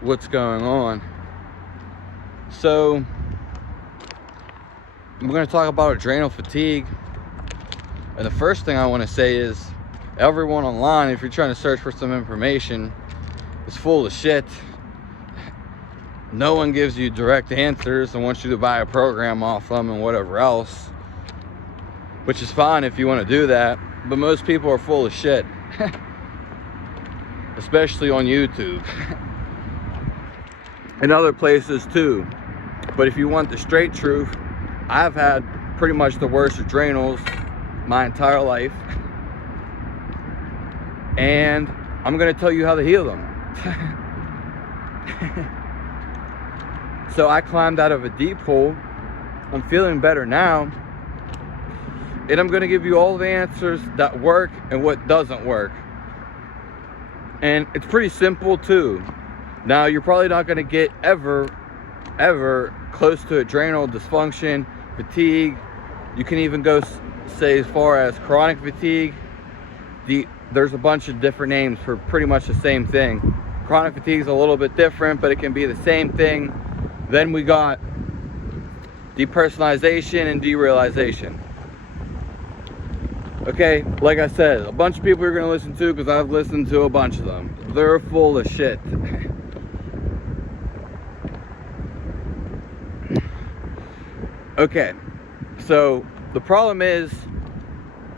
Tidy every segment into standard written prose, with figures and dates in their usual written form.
what's going on. So we're going to talk about adrenal fatigue. And the first thing I want to say is everyone online, if you're trying to search for some information, is full of shit. No one gives you direct answers and wants you to buy a program off them and whatever else, which is fine if you want to do that, but most people are full of shit. Especially on YouTube and other places too. But if you want the straight truth, I've had pretty much the worst adrenals my entire life, and I'm going to tell you how to heal them. So I climbed out of a deep hole. I'm feeling better now, and I'm going to give you all the answers that work and what doesn't work. And it's pretty simple too. Now, you're probably not going to get ever close to adrenal dysfunction, fatigue. You can even go say as far as chronic fatigue. There's a bunch of different names for pretty much the same thing. Chronic fatigue is a little bit different, but it can be the same thing. Then we got depersonalization and derealization. Okay, like I said, a bunch of people you're going to listen to, because I've listened to a bunch of them. They're full of shit. Okay, so the problem is,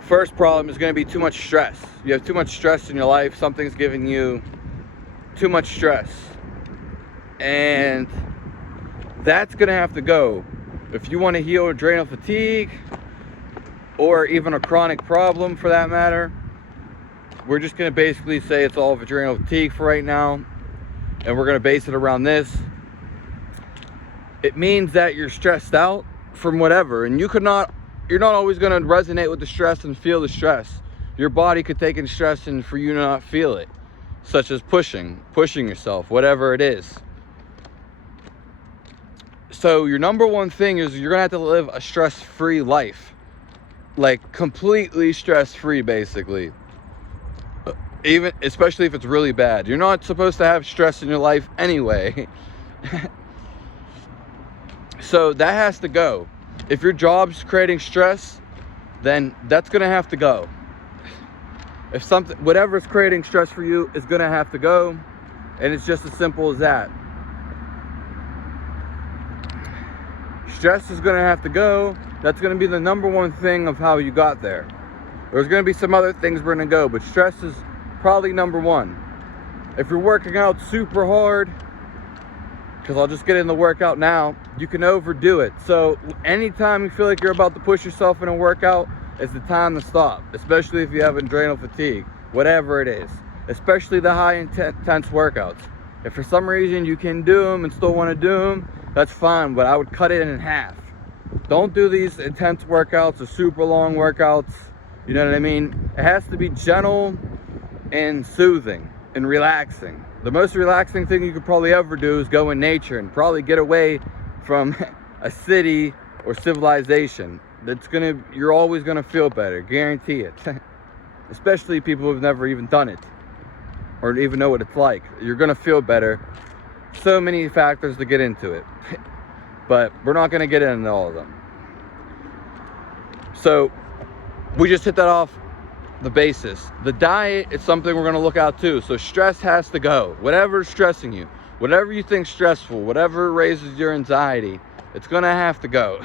first problem is going to be too much stress. You have too much stress in your life. Something's giving you too much stress. And that's going to have to go. If you want to heal adrenal fatigue, or even a chronic problem for that matter, we're just going to basically say it's all of adrenal fatigue for right now, and we're going to base it around this. It means that you're stressed out from whatever, and you're not always going to resonate with the stress and feel the stress. Your body could take in stress and for you to not feel it, such as pushing yourself, whatever it is. So your number one thing is you're going to have to live a stress-free life. Like completely stress-free, basically. Even, especially if it's really bad. You're not supposed to have stress in your life anyway. So that has to go. If your job's creating stress, then that's gonna have to go. If whatever's creating stress for you is gonna have to go, and it's just as simple as that. Stress is gonna have to go. That's going to be the number one thing of how you got there. There's going to be some other things we're going to go, but stress is probably number one. If you're working out super hard, because I'll just get in the workout now, you can overdo it. So anytime you feel like you're about to push yourself in a workout, it's the time to stop, especially if you have adrenal fatigue, whatever it is, especially the high intense workouts. If for some reason you can do them and still want to do them, that's fine, but I would cut it in half. Don't do these intense workouts or super long workouts. You know what I mean? It has to be gentle and soothing and relaxing. The most relaxing thing you could probably ever do is go in nature and probably get away from a city or civilization. You're always gonna feel better, guarantee it. Especially people who've never even done it or even know what it's like. You're gonna feel better. So many factors to get into it. But we're not going to get into all of them. So we just hit that off the basis. The diet is something we're going to look at too. So stress has to go. Whatever's stressing you, whatever you think stressful, whatever raises your anxiety, it's going to have to go.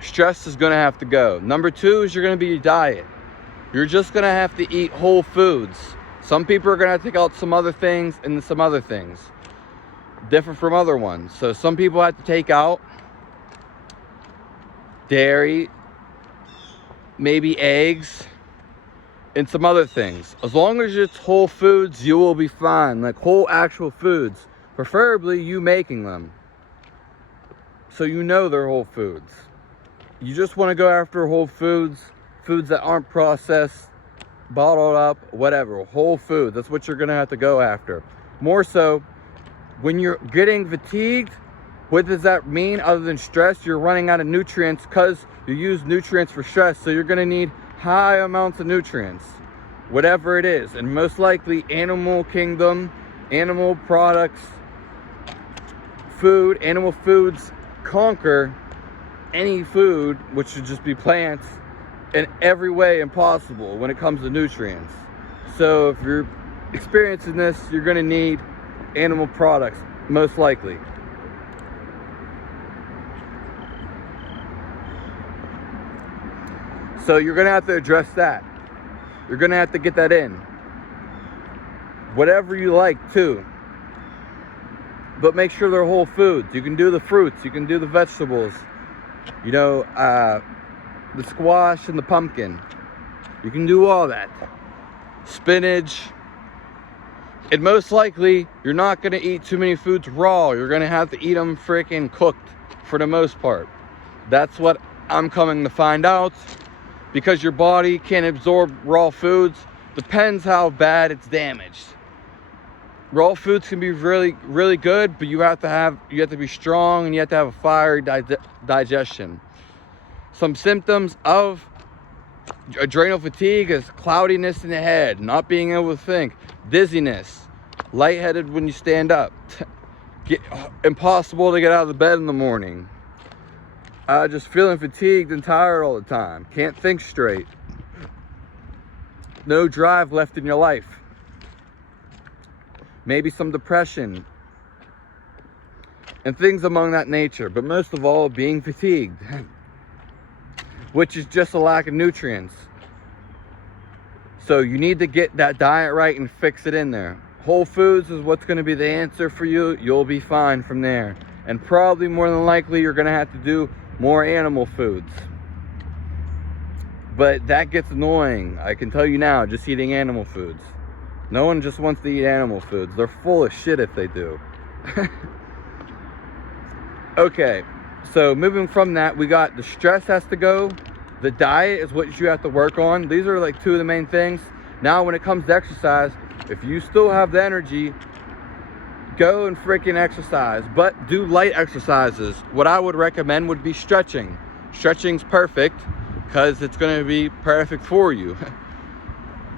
Stress is going to have to go. Number two is you're going to be your diet. You're just going to have to eat whole foods. Some people are going to have to take out some other things and some other things. Different from other ones. So some people have to take out dairy, maybe eggs, and some other things. As long as it's whole foods, you will be fine. Like whole actual foods. Preferably you making them. So you know they're whole foods. You just want to go after whole foods. Foods that aren't processed, bottled up, whatever. Whole food. That's what you're going to have to go after. More so, when you're getting fatigued, what does that mean other than stress? You're running out of nutrients because you use nutrients for stress. So you're going to need high amounts of nutrients. whatever it is. And most likely animal kingdom, animal products, food, animal foods conquer any food, which should just be plants, in every way impossible when it comes to nutrients. So if you're experiencing this, you're going to need animal products, most likely. So you're going to have to address that. You're going to have to get that in. Whatever you like too. But make sure they're whole foods. You can do the fruits, you can do the vegetables. You know, the squash and the pumpkin. You can do all that. Spinach. And most likely, you're not going to eat too many foods raw. You're going to have to eat them freaking cooked for the most part. That's what I'm coming to find out. Because your body can't absorb raw foods. Depends how bad it's damaged. Raw foods can be really, really good, but you have to be strong and you have to have a fiery digestion. Some symptoms of adrenal fatigue is cloudiness in the head, not being able to think, dizziness, lightheaded when you stand up, impossible to get out of the bed in the morning, just feeling fatigued and tired all the time, can't think straight, no drive left in your life, maybe some depression, and things among that nature, but most of all, being fatigued, which is just a lack of nutrients. So you need to get that diet right and fix it in there. Whole foods is what's going to be the answer for you. You'll be fine from there. And probably more than likely, you're going to have to do more animal foods. But that gets annoying. I can tell you now, just eating animal foods. No one just wants to eat animal foods. They're full of shit if they do. Okay, so moving from that, we got the stress has to go. The diet is what you have to work on. These are like two of the main things. Now, when it comes to exercise, if you still have the energy, go and freaking exercise. But do light exercises. What I would recommend would be stretching. Stretching's perfect because it's going to be perfect for you.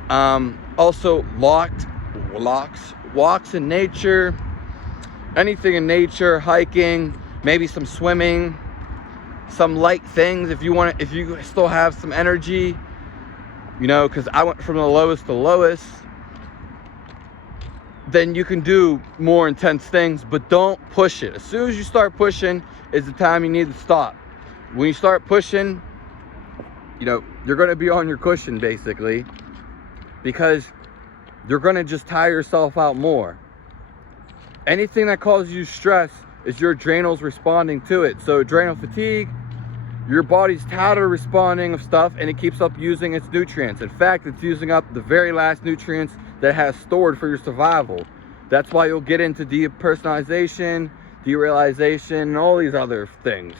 Also, walks in nature, anything in nature, hiking, maybe some swimming, some light things if you still have some energy, you know, because I went from the lowest to lowest. Then you can do more intense things, but don't push it. As soon as you start pushing is the time you need to stop. When you start pushing, you know, you're going to be on your cushion basically, because you're going to just tire yourself out more. Anything that causes you stress is your adrenals responding to it. So adrenal fatigue, your body's tired of responding of stuff, and it keeps up using its nutrients. In fact, it's using up the very last nutrients that it has stored for your survival. That's why you'll get into depersonalization, derealization, and all these other things.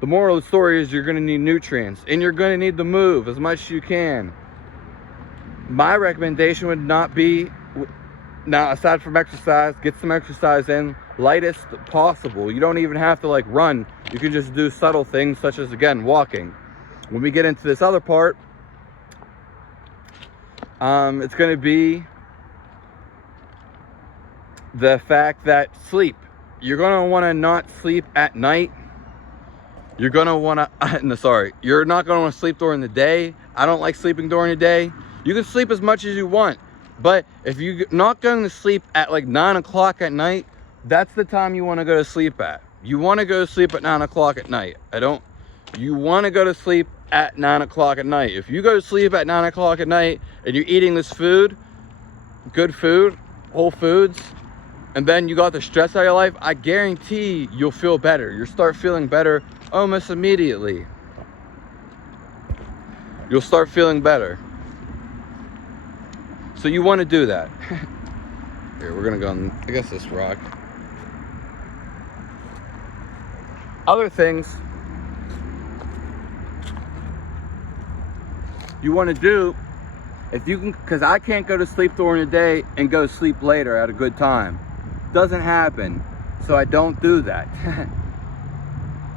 The moral of the story is you're going to need nutrients, and you're going to need to move as much as you can. My recommendation would not be, now aside from exercise, get some exercise in, lightest possible. You don't even have to like run. You can just do subtle things such as, again, walking. When we get into this other part, it's going to be the fact that sleep. You're going to want to not sleep at night. You're going to want to, you're not going to want to sleep during the day. I don't like sleeping during the day. You can sleep as much as you want, but if you're not going to sleep at like 9 o'clock at night, that's the time you want to go to sleep at. You want to go to sleep at 9 o'clock at night. You want to go to sleep at 9 o'clock at night. If you go to sleep at 9 o'clock at night and you're eating this food, good food, whole foods, and then you got the stress out of your life, I guarantee you'll feel better. You'll start feeling better almost immediately. You'll start feeling better. So you want to do that. Here, we're going to go on, I guess, this rock. Other things you want to do, if you can, because I can't go to sleep during the day and go to sleep later at a good time. Doesn't happen. So I don't do that.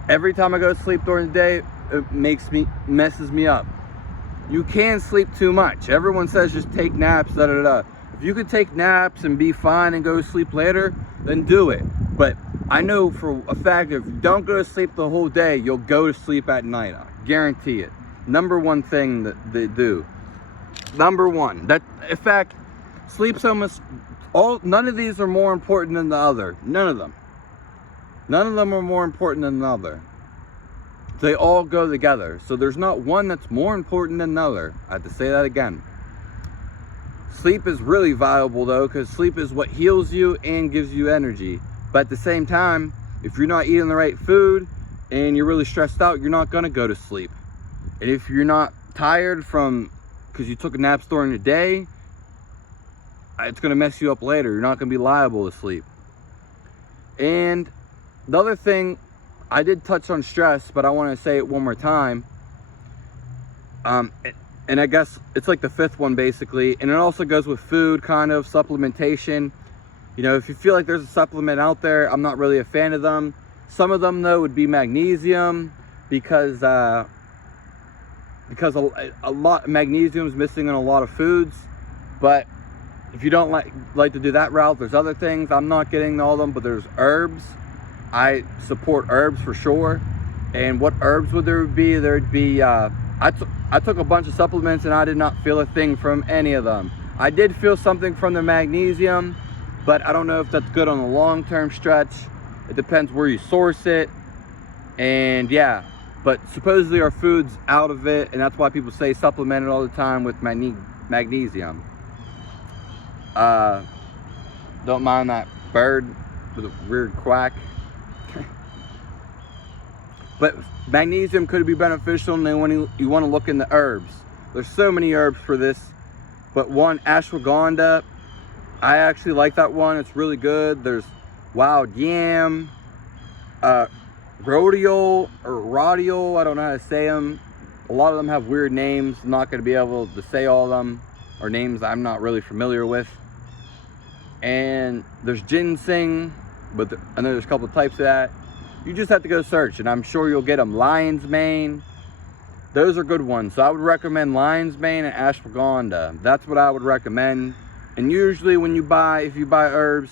Every time I go to sleep during the day, it messes me up. you can sleep too much. Everyone says just take naps, da da da. If you could take naps and be fine and go to sleep later, then do it. But I know for a fact if you don't go to sleep the whole day, you'll go to sleep at night. I guarantee it. Number one thing that they do. Number one. That, in fact, sleep's almost none of these are more important than the other. None of them. None of them are more important than the other. They all go together. So there's not one that's more important than the other. I have to say that again. Sleep is really valuable though, because sleep is what heals you and gives you energy. But at the same time, if you're not eating the right food and you're really stressed out, you're not going to go to sleep. And if you're not tired because you took a nap during the day, it's going to mess you up later. You're not going to be liable to sleep. And the other thing, I did touch on stress, but I want to say it one more time. And I guess it's like the fifth one basically. And it also goes with food, kind of, supplementation. You know, if you feel like there's a supplement out there, I'm not really a fan of them. Some of them though would be magnesium, because a lot magnesium is missing in a lot of foods. But if you don't like to do that route, there's other things. I'm not getting all of them, but there's herbs. I support herbs for sure. And what herbs would there be? There'd be I took a bunch of supplements and I did not feel a thing from any of them. I did feel something from the magnesium, but I don't know if that's good on the long-term stretch. It depends where you source it. And yeah, but supposedly our food's out of it, and that's why people say supplement it all the time with magnesium. Don't mind that bird with a weird quack. But magnesium could be beneficial, and then when you want to look into herbs, there's so many herbs for this. But one, ashwagandha, I actually like that one. It's really good. There's wild yam, rhodiola, I don't know how to say them. A lot of them have weird names. I'm not going to be able to say all of them, or names I'm not really familiar with. And there's ginseng, but I know there's a couple of types of that. You just have to go search, and I'm sure you'll get them. Lion's mane, those are good ones. So I would recommend lion's mane and ashwagandha. That's what I would recommend. And usually when if you buy herbs,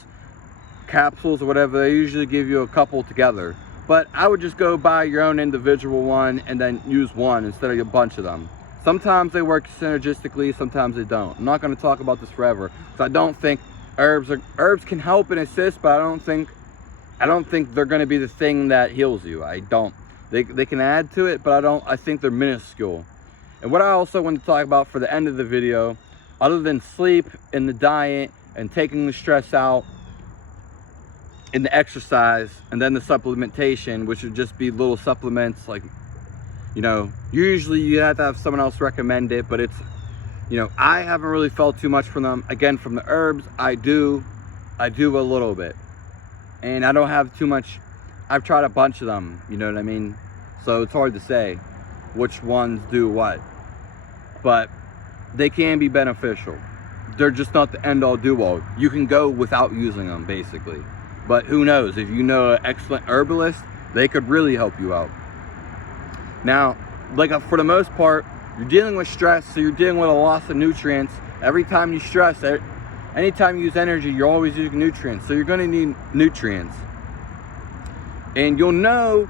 capsules or whatever, they usually give you a couple together. But I would just go buy your own individual one and then use one instead of a bunch of them. Sometimes they work synergistically, sometimes they don't. I'm not going to talk about this forever, because I don't think herbs can help and assist, but I don't think they're going to be the thing that heals you. I don't. They can add to it, but I think they're minuscule. And what I also want to talk about for the end of the video, other than sleep and the diet and taking the stress out and the exercise and then the supplementation, which would just be little supplements, like, you know, usually you have to have someone else recommend it, but it's, you know, I haven't really felt too much from them. Again, from the herbs, I do a little bit. And I don't have too much. I've tried a bunch of them, you know what I mean? So it's hard to say which ones do what. But they can be beneficial. They're just not the end all do all. You can go without using them, basically. But who knows? If you know an excellent herbalist, they could really help you out. Now, like for the most part, you're dealing with stress, so you're dealing with a loss of nutrients. Every time you stress, anytime you use energy, you're always using nutrients. So you're going to need nutrients. And you'll know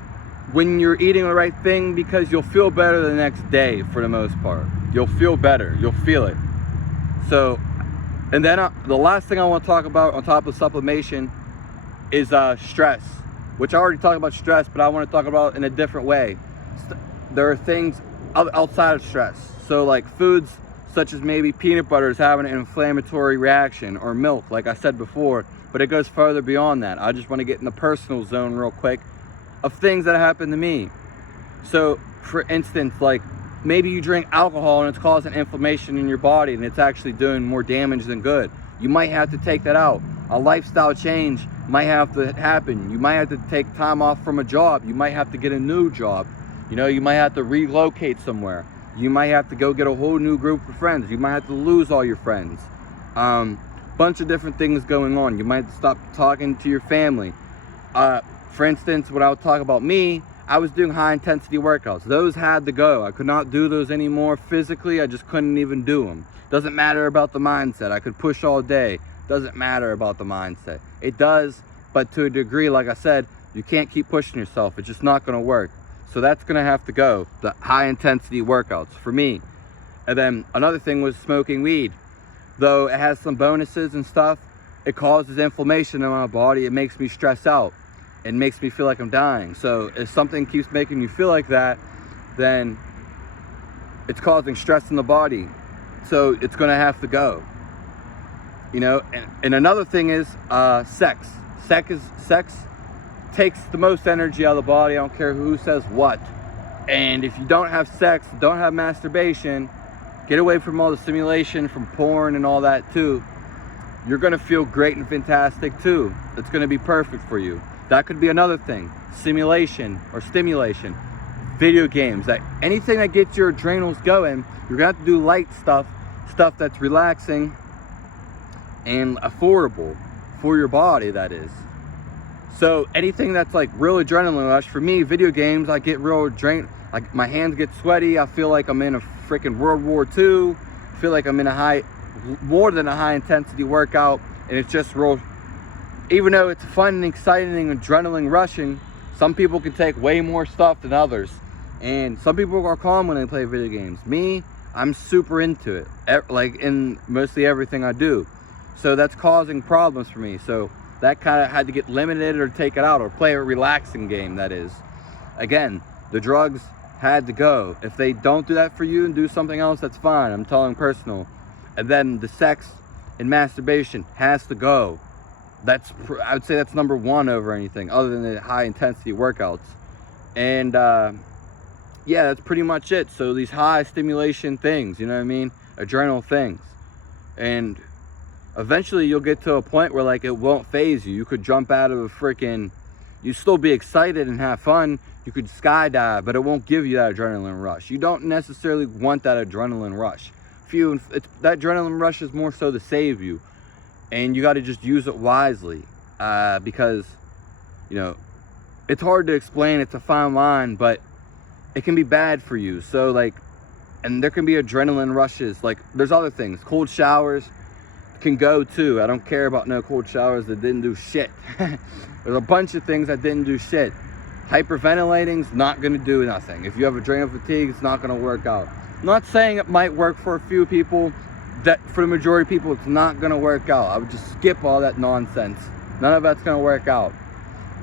when you're eating the right thing, because you'll feel better the next day for the most part. You'll feel better. You'll feel it. So, and then the last thing I want to talk about on top of supplementation is stress, which I already talked about stress, but I want to talk about it in a different way. There are things outside of stress. So like foods such as maybe peanut butter is having an inflammatory reaction, or milk, like I said before, but it goes further beyond that. I just want to get in the personal zone real quick of things that happen to me. So for instance, like maybe you drink alcohol and it's causing inflammation in your body and it's actually doing more damage than good. You might have to take that out. A lifestyle change might have to happen. You might have to take time off from a job. You might have to get a new job. You know, you might have to relocate somewhere. You might have to go get a whole new group of friends. You might have to lose all your friends. Bunch of different things going on. You might have to stop talking to your family. For instance, when I would talk about me, I was doing high intensity workouts. Those had to go. I could not do those anymore physically. I just couldn't even do them. Doesn't matter about the mindset. I could push all day. Doesn't matter about the mindset. It does, but to a degree, like I said, you can't keep pushing yourself. It's just not going to work. So that's going to have to go, the high intensity workouts for me. And then another thing was smoking weed. Though it has some bonuses and stuff, it causes inflammation in my body. It makes me stress out. It makes me feel like I'm dying. So if something keeps making you feel like that, then it's causing stress in the body. So it's going to have to go. You know, and another thing is sex. Sex takes the most energy out of the body. I don't care who says what. And if you don't have sex, don't have masturbation, get away from all the stimulation from porn and all that too, you're going to feel great and fantastic too. It's going to be perfect for you. That could be another thing. Simulation or stimulation. Video games. Anything that gets your adrenals going, you're going to have to do light stuff that's relaxing and affordable for your body, that is. So anything that's like real adrenaline rush, for me, video games, I get real like my hands get sweaty. I feel like I'm in a freaking World War II. I feel like I'm in more than a high intensity workout, and it's just real. Even though it's fun and exciting and adrenaline rushing, some people can take way more stuff than others. And some people are calm when they play video games. Me, I'm super into it, like in mostly everything I do. So that's causing problems for me. So that kind of had to get limited or take it out, or play a relaxing game, that is. Again, the drugs had to go. If they don't do that for you and do something else, that's fine. I'm telling personal. And then the sex and masturbation has to go. I would say that's number one over anything other than the high intensity workouts. And yeah, that's pretty much it. So these high stimulation things, you know what I mean? Adrenal things. And eventually you'll get to a point where like it won't phase you. You could jump out of a freaking, you still be excited and have fun. You could skydive, but it won't give you that adrenaline rush. You don't necessarily want that adrenaline rush. That adrenaline rush is more so to save you. And you got to just use it wisely, because, you know, it's hard to explain. It's a fine line, but it can be bad for you. So like, and there can be adrenaline rushes. Like there's other things. Cold showers can go too. I don't care about no cold showers that didn't do shit. There's a bunch of things that didn't do shit. Hyperventilating's not going to do nothing. If you have adrenal fatigue, it's not going to work out. I'm not saying it might work for a few people. That for the majority of people, it's not going to work out. I would just skip all that nonsense. None of that's going to work out.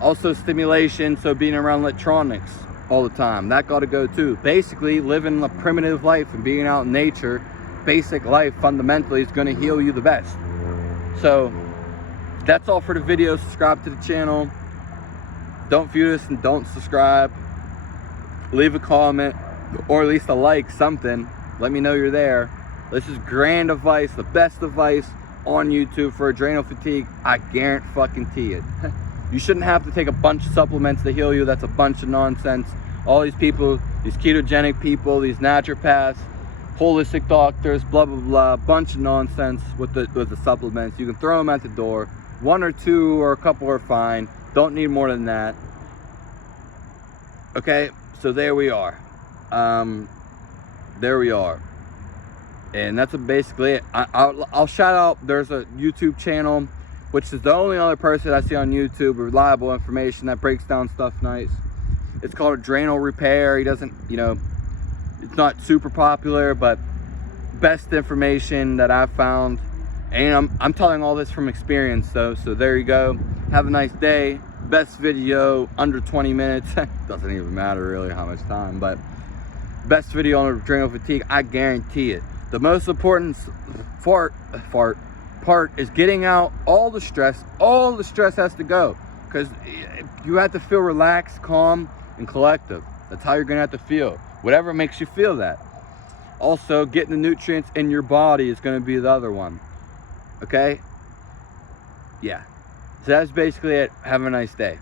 Also stimulation, so being around electronics all the time, that got to go too. Basically, living a primitive life and being out in nature, basic life fundamentally is going to heal you the best. So that's all for the video. Subscribe to the channel. Don't view this and don't subscribe. Leave a comment or at least a like, something. Let me know you're there. This is grand advice, the best advice on YouTube for adrenal fatigue. I guarantee it. You shouldn't have to take a bunch of supplements to heal you. That's a bunch of nonsense. All these people, these ketogenic people, these naturopaths, holistic doctors, blah, blah, blah, bunch of nonsense with the supplements. You can throw them at the door. One or two or a couple are fine. Don't need more than that. Okay, so there we are. There we are. And that's basically it. I'll shout out, there's a YouTube channel, which is the only other person I see on YouTube, reliable information that breaks down stuff nice. It's called Adrenal Repair. He doesn't, you know, it's not super popular, but best information that I've found. And I'm telling all this from experience though, so there you go. Have a nice day. Best video, under 20 minutes. Doesn't even matter really how much time, but best video on adrenal fatigue, I guarantee it. The most important part is getting out all the stress. All the stress has to go, because you have to feel relaxed, calm, and collective. That's how you're gonna have to feel, whatever makes you feel that. Also, getting the nutrients in your body is gonna be the other one. Okay? Yeah. So that's basically it. Have a nice day.